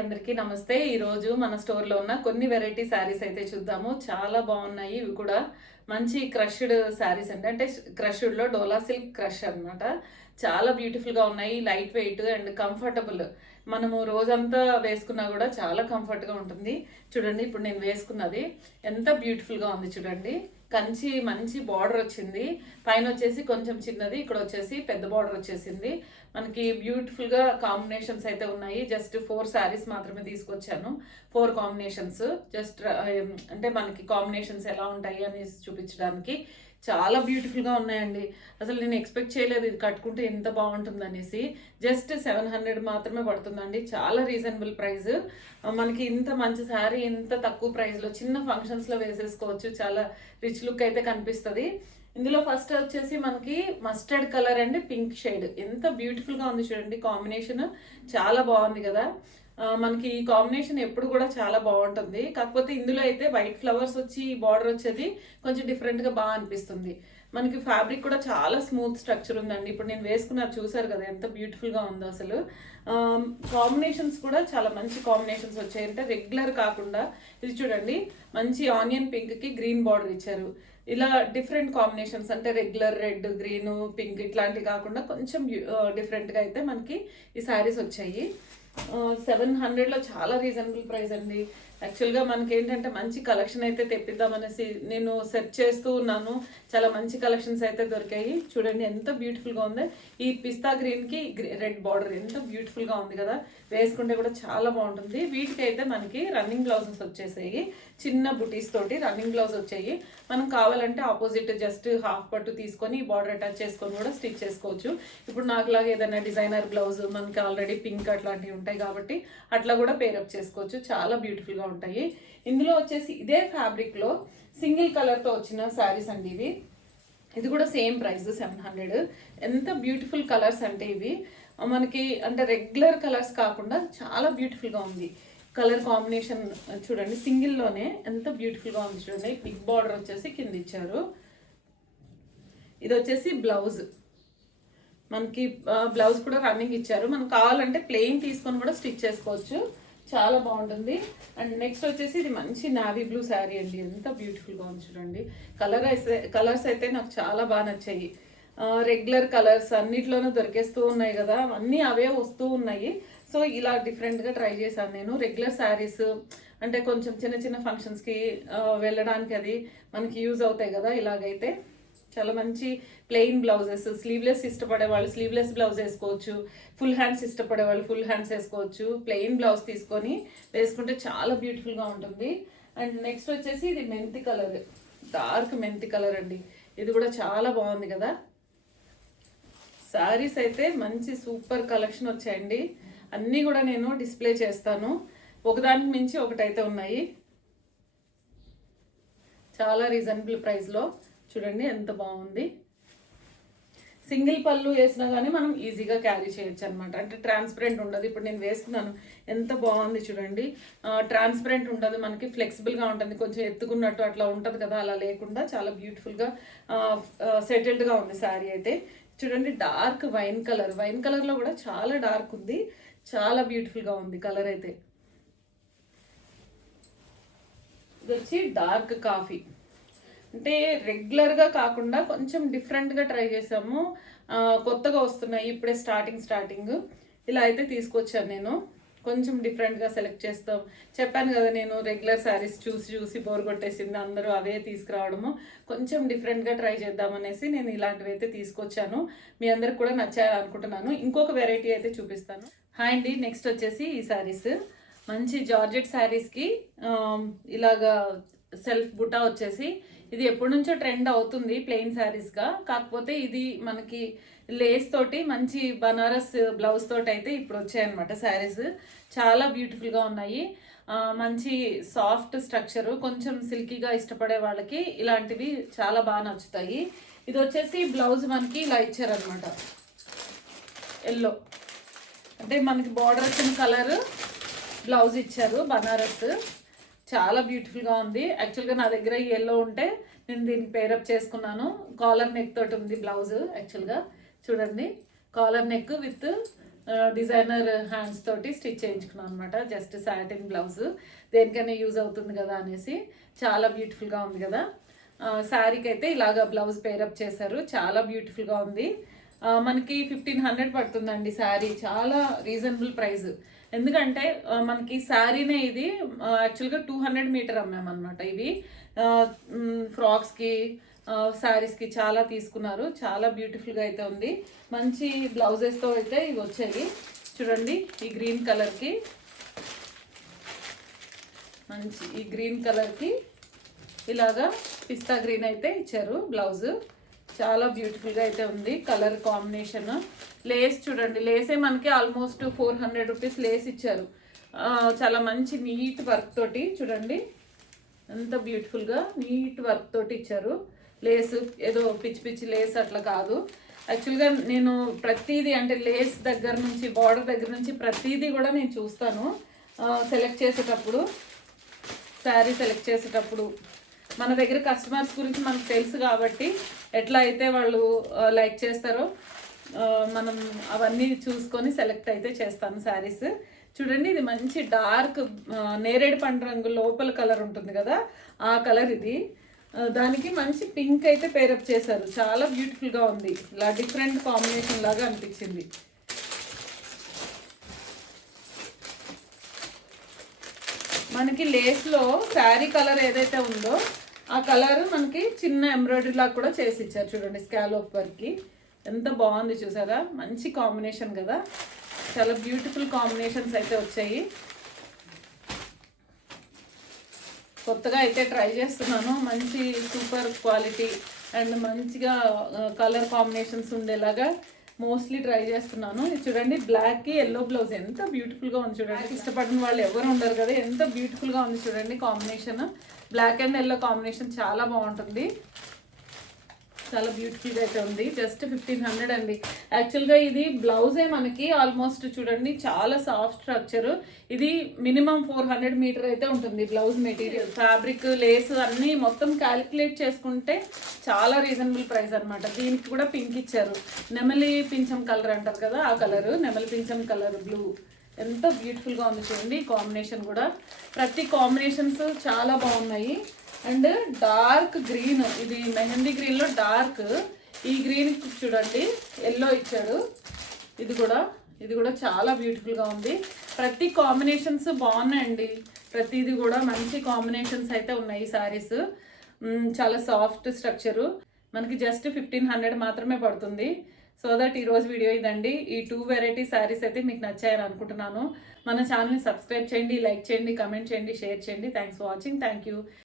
అందరికీ నమస్తే. ఈరోజు మన స్టోర్లో ఉన్న కొన్ని వెరైటీ శారీస్ అయితే చూద్దాము. చాలా బాగున్నాయి. ఇవి కూడా మంచి క్రష్డ్ శారీస్ అండి. అంటే క్రష్డ్లో డోలా సిల్క్ క్రష్ అనమాట. చాలా బ్యూటిఫుల్గా ఉన్నాయి. Light weight and comfortable. మనము రోజంతా వేసుకున్నా కూడా చాలా కంఫర్ట్గా ఉంటుంది. చూడండి, ఇప్పుడు నేను వేసుకున్నది ఎంత బ్యూటిఫుల్గా ఉంది చూడండి. కంచి మంచి బార్డర్ వచ్చింది. పైన వచ్చేసి కొంచెం చిన్నది, ఇక్కడ వచ్చేసి పెద్ద బార్డర్ వచ్చేసింది. మనకి బ్యూటిఫుల్గా కాంబినేషన్స్ అయితే ఉన్నాయి. జస్ట్ 4 శారీస్ మాత్రమే తీసుకొచ్చాను. 4 కాంబినేషన్స్. జస్ట్ అంటే మనకి కాంబినేషన్స్ ఎలా ఉంటాయి అని చూపించడానికి. చాలా బ్యూటిఫుల్గా ఉన్నాయండి. అసలు నేను ఎక్స్పెక్ట్ చేయలేదు ఇది కట్టుకుంటే ఎంత బాగుంటుంది అనేసి. జస్ట్ 700 మాత్రమే పడుతుందండి. చాలా రీజనబుల్ ప్రైస్. మనకి ఇంత మంచి శారీ ఇంత తక్కువ ప్రైస్లో చిన్న ఫంక్షన్స్లో వేసేసుకోవచ్చు. చాలా రిచ్ లుక్ అయితే కనిపిస్తుంది. ఇందులో ఫస్ట్ వచ్చేసి మనకి mustard colour and pink shade. ఎంత బ్యూటిఫుల్గా ఉంది చూడండి. కాంబినేషన్ చాలా బాగుంది కదా. మనకి ఈ కాంబినేషన్ ఎప్పుడు కూడా చాలా బాగుంటుంది. కాకపోతే ఇందులో అయితే వైట్ ఫ్లవర్స్ వచ్చి బార్డర్ వచ్చేది కొంచెం డిఫరెంట్గా బాగా అనిపిస్తుంది. మనకి ఫ్యాబ్రిక్ కూడా చాలా స్మూత్ స్ట్రక్చర్ ఉందండి. ఇప్పుడు నేను వేసుకున్నది చూసారు కదా ఎంత బ్యూటిఫుల్గా ఉందో అసలు. కాంబినేషన్స్ కూడా చాలా మంచి కాంబినేషన్స్ వచ్చాయి. అంటే రెగ్యులర్ కాకుండా ఇది చూడండి, మంచి ఆనియన్ పింక్కి గ్రీన్ బార్డర్ ఇచ్చారు. ఇలా డిఫరెంట్ కాంబినేషన్స్, అంటే రెగ్యులర్ రెడ్, గ్రీన్, పింక్ ఇట్లాంటివి కాకుండా కొంచెం డిఫరెంట్గా అయితే మనకి ఈ శారీస్ వచ్చాయి. 700లో చాలా రీజనబుల్ ప్రైస్ అండి. యాక్చువల్గా మనకి ఏంటంటే మంచి కలెక్షన్ అయితే తెప్పిద్దామనేసి నేను సెర్చ్ చేస్తూ ఉన్నాను. చాలా మంచి కలెక్షన్స్ అయితే దొరికాయి. చూడండి ఎంత బ్యూటిఫుల్గా ఉందో. ఈ పిస్తా గ్రీన్కి రెడ్ బార్డర్ ఎంత బ్యూటిఫుల్గా ఉంది కదా. వేసుకుంటే కూడా చాలా బాగుంటుంది. వీటికి అయితే మనకి రన్నింగ్ బ్లౌజెస్ వచ్చేసాయి. చిన్న బుటీస్ తోటి రన్నింగ్ బ్లౌజ్ వచ్చాయి. మనం కావాలంటే ఆపోజిట్ జస్ట్ హాఫ్ పట్టు తీసుకొని బార్డర్ అటాచ్ చేసుకొని కూడా స్టిచ్ చేసుకోవచ్చు. ఇప్పుడు నాకులాగా ఏదైనా డిజైనర్ బ్లౌజ్ మనకి ఆల్రెడీ పింక్ అట్లాంటివి ఉంటాయి కాబట్టి అట్లా కూడా పేరప్ చేసుకోవచ్చు. చాలా బ్యూటిఫుల్గా ఉంటాయి. ఇందులో వచ్చేసి ఇదే ఫ్యాబ్రిక్లో సింగిల్ కలర్తో వచ్చిన శారీస్ అండి ఇవి. ఇది కూడా సేమ్ ప్రైస్ 700. ఎంత బ్యూటిఫుల్ కలర్స్ అంటే ఇవి మనకి, అంటే రెగ్యులర్ కలర్స్ కాకుండా చాలా బ్యూటిఫుల్గా ఉంది. కలర్ కాంబినేషన్ చూడండి, సింగిల్లోనే ఎంత బ్యూటిఫుల్గా ఉంది చూడండి. బిగ్ బార్డర్ వచ్చేసి కింద ఇచ్చారు. ఇది వచ్చేసి బ్లౌజ్. మనకి బ్లౌజ్ కూడా రన్నింగ్ ఇచ్చారు. మనకు కావాలంటే ప్లెయిన్ తీసుకొని కూడా స్టిచ్ చేసుకోవచ్చు. చాలా బాగుంటుంది. అండ్ నెక్స్ట్ వచ్చేసి ఇది మంచి నావీ బ్లూ శారీ అండి. ఎంత బ్యూటిఫుల్గా ఉంది చూడండి. కలర్స్ అయితే నాకు చాలా బాగా నచ్చాయి. రెగ్యులర్ కలర్స్ అన్నిట్లోనూ దొరికేస్తూ ఉన్నాయి కదా, అన్నీ అవే వస్తూ ఉన్నాయి. సో ఇలా డిఫరెంట్గా ట్రై చేశాను నేను. రెగ్యులర్ శారీస్ అంటే కొంచెం చిన్న చిన్న ఫంక్షన్స్కి వెళ్ళడానికి అది మనకి యూజ్ అవుతాయి కదా. ఇలాగైతే చాలా మంచి ప్లెయిన్ బ్లౌజెస్, స్లీవ్లెస్ ఇష్టపడే వాళ్ళు స్లీవ్లెస్ బ్లౌజ్ వేసుకోవచ్చు. ఫుల్ హ్యాండ్స్ ఇష్టపడే వాళ్ళు ఫుల్ హ్యాండ్స్ వేసుకోవచ్చు. ప్లెయిన్ బ్లౌజ్ తీసుకొని వేసుకుంటే చాలా బ్యూటిఫుల్గా ఉంటుంది. అండ్ నెక్స్ట్ వచ్చేసి ఇది మెంతి కలర్, డార్క్ మెంతి కలర్ అండి. ఇది కూడా చాలా బాగుంది కదా. శారీస్ అయితే మంచి సూపర్ కలెక్షన్ వచ్చాయండి. అన్నీ కూడా నేను డిస్ప్లే చేస్తాను. ఒకదానికి మించి ఒకటైతే ఉన్నాయి. చాలా రీజనబుల్ ప్రైస్లో చూడండి ఎంత బాగుంది. సింగిల్ పళ్ళు వేసినా కానీ మనం ఈజీగా క్యారీ చేయొచ్చు అనమాట. అంటే ట్రాన్స్పరెంట్ ఉండదు. ఇప్పుడు నేను వేసుకున్నాను ఎంత బాగుంది చూడండి. ట్రాన్స్పరెంట్ ఉండదు, మనకి ఫ్లెక్సిబుల్గా ఉంటుంది. కొంచెం ఎత్తుకున్నట్టు అట్లా ఉంటుంది కదా, అలా లేకుండా చాలా బ్యూటిఫుల్గా సెటిల్డ్గా ఉంది శారీ అయితే. చూడండి డార్క్ వైన్ కలర్, వైన్ కలర్లో కూడా చాలా డార్క్ ఉంది. చాలా బ్యూటిఫుల్గా ఉంది కలర్ అయితే. ఇది వచ్చి డార్క్ కాఫీ. అంటే రెగ్యులర్గా కాకుండా కొంచెం డిఫరెంట్గా ట్రై చేసాము. కొత్తగా వస్తున్నాయి ఇప్పుడే స్టార్టింగ్ ఇలా అయితే తీసుకొచ్చాను నేను. కొంచెం డిఫరెంట్గా సెలెక్ట్ చేస్తాం. చెప్పాను కదా నేను, రెగ్యులర్ శారీస్ చూసి బోర్ కొట్టేసింది, అందరూ అవే తీసుకురావడము. కొంచెం డిఫరెంట్గా ట్రై చేద్దామనేసి నేను ఇలాంటివి అయితే తీసుకొచ్చాను. మీ అందరికి కూడా నచ్చాయని అనుకుంటున్నాను. ఇంకొక వెరైటీ అయితే చూపిస్తాను. హాయ్ అండి, నెక్స్ట్ వచ్చేసి ఈ శారీస్ మంచి జార్జెట్ శారీస్కి ఇలాగా సెల్ఫ్ బుటా వచ్చేసి, ఇది ఎప్పటి నుంచో ట్రెండ్ అవుతుంది ప్లెయిన్ శారీస్గా. కాకపోతే ఇది మనకి లేస్ తోటి మంచి బనారస్ బ్లౌజ్ తోటి అయితే ఇప్పుడు వచ్చాయన్నమాట శారీస్. చాలా బ్యూటిఫుల్గా ఉన్నాయి. మంచి సాఫ్ట్ స్ట్రక్చరు, కొంచెం సిల్కీగా ఇష్టపడే వాళ్ళకి ఇలాంటివి చాలా బాగా నచ్చుతాయి. ఇది వచ్చేసి బ్లౌజ్ మనకి ఇలా ఇచ్చారనమాట, ఎల్లో. అంటే మనకి బార్డర్ వచ్చిన కలర్ బ్లౌజ్ ఇచ్చారు బనారస్. చాలా బ్యూటిఫుల్గా ఉంది. యాక్చువల్గా నా దగ్గర ఎల్లో ఉంటే నేను దీనికి పేరప్ చేసుకున్నాను. కాలర్ నెక్ తోటి ఉంది బ్లౌజ్. యాక్చువల్గా చూడండి, collar neck with designer hands తోటి స్టిచ్ చేయించుకున్నాను అనమాట. జస్ట్ సాటిన్ బ్లౌజ్, దేనికైనా యూజ్ అవుతుంది కదా అనేసి. చాలా బ్యూటిఫుల్గా ఉంది కదా. శారీకి అయితే ఇలాగ బ్లౌజ్ పేరప్ చేశారు, చాలా బ్యూటిఫుల్గా ఉంది. మనకి 1500 పడుతుందండి శారీ, చాలా రీజనబుల్ ప్రైస్. ఎందుకంటే మనకి శారీనే ఇది యాక్చువల్గా 200 మీటర్ అమ్మామన్నమాట. ఇవి ఫ్రాక్స్కి శారీస్కి చాలా తీసుకున్నారు. చాలా బ్యూటిఫుల్గా అయితే ఉంది. మంచి బ్లౌజెస్తో అయితే ఇవి వచ్చాయి. చూడండి, ఈ గ్రీన్ కలర్కి, మంచి ఈ గ్రీన్ కలర్కి ఇలాగా పిస్తా గ్రీన్ అయితే ఇచ్చారు బ్లౌజ్. చాలా బ్యూటిఫుల్గా అయితే ఉంది కలర్ కాంబినేషన్. లేస్ చూడండి, లేసే మనకి ఆల్మోస్ట్ 400 రూపీస్ లేస్ ఇచ్చారు. చాలా మంచి నీట్ వర్క్ తోటి చూడండి, ఎంత బ్యూటిఫుల్గా నీట్ వర్క్ తోటి ఇచ్చారు. లేస్ ఏదో పిచ్చి పిచ్చి లేస్ అట్లా కాదు. యాక్చువల్గా నేను ప్రతిదీ అంటే లేస్ దగ్గర నుంచి బార్డర్ దగ్గర నుంచి ప్రతిదీ కూడా నేను చూస్తాను సెలెక్ట్ చేసేటప్పుడు. శారీ సెలెక్ట్ చేసేటప్పుడు మన దగ్గర కస్టమర్స్ గురించి మనకు తెలుసు కాబట్టి ఎట్లా అయితే వాళ్ళు లైక్ చేస్తారో మనం అవన్నీ చూసుకొని సెలెక్ట్ అయితే చేస్తాను శారీస్. చూడండి, ఇది మంచి డార్క్ నేరేడు పండు రంగు లోపల కలర్ ఉంటుంది కదా, ఆ కలర్ ఇది. దానికి మంచి పింక్ అయితే పేరప్ చేశారు. చాలా బ్యూటిఫుల్గా ఉంది. ఇలా డిఫరెంట్ కాంబినేషన్ లాగా అనిపించింది. మనకి లేస్లో శారీ కలర్ ఏదైతే ఉందో ఆ కలర్ మనకి చిన్న ఎంబ్రాయిడరీ లాగా కూడా చేసి ఇచ్చారు. చూడండి, స్కాలోప్ వర్క్కి ఎంత బాగుంది చూసారా. మంచి కాంబినేషన్ కదా, చాలా బ్యూటిఫుల్ కాంబినేషన్స్ అయితే వచ్చాయి. కొత్తగా అయితే ట్రై చేస్తున్నాను. మంచి సూపర్ క్వాలిటీ అండ్ మంచిగా కలర్ కాంబినేషన్స్ ఉండేలాగా మోస్ట్లీ ట్రై చేస్తున్నాను. చూడండి, బ్లాక్కి ఎల్లో బ్లౌజ్ ఎంత బ్యూటిఫుల్గా ఉంది చూడండి. ఇష్టపడిన వాళ్ళు ఎవరు ఉండరు కదా, ఎంత బ్యూటిఫుల్గా ఉంది చూడండి combination. Black and yellow combination చాలా బాగుంటుంది. చాలా బ్యూటిఫుల్గా అయితే ఉంది. జస్ట్ 1500 అండి. యాక్చువల్గా ఇది బ్లౌజే మనకి ఆల్మోస్ట్ చూడండి చాలా సాఫ్ట్ స్ట్రక్చర్. ఇది మినిమం 400 మీటర్ అయితే ఉంటుంది బ్లౌజ్ మెటీరియల్. ఫ్యాబ్రిక్, లేస్ అన్నీ మొత్తం క్యాలిక్యులేట్ చేసుకుంటే చాలా రీజనబుల్ ప్రైస్ అనమాట. దీనికి కూడా పింక్ ఇచ్చారు, నెమలి పింఛం కలర్ అంటారు కదా, ఆ కలరు నెమలి పింఛం కలర్ బ్లూ. ఎంత బ్యూటిఫుల్గా ఉంది చూడండి కాంబినేషన్ కూడా. ప్రతి కాంబినేషన్స్ చాలా బాగున్నాయి. అండ్ డార్క్ గ్రీన్, ఇది మెహందీ గ్రీన్లో డార్క్, ఈ గ్రీన్ చూడండి ఎల్లో ఇచ్చాడు. ఇది కూడా చాలా బ్యూటిఫుల్గా ఉంది. ప్రతి కాంబినేషన్స్ బాగున్నాయండి. ప్రతిది కూడా మంచి కాంబినేషన్స్ అయితే ఉన్నాయి. శారీస్ చాలా సాఫ్ట్ స్ట్రక్చరు. మనకి జస్ట్ 1500 మాత్రమే పడుతుంది. సో దట్ ఈరోజు వీడియో ఇదండి. ఈ 2 వెరైటీ శారీస్ అయితే మీకు నచ్చాయని అనుకుంటున్నాను. మన ఛానల్ని సబ్స్క్రైబ్ చేయండి, లైక్ చేయండి, కమెంట్ చేయండి, షేర్ చేయండి. Thanks for watching. Thank you.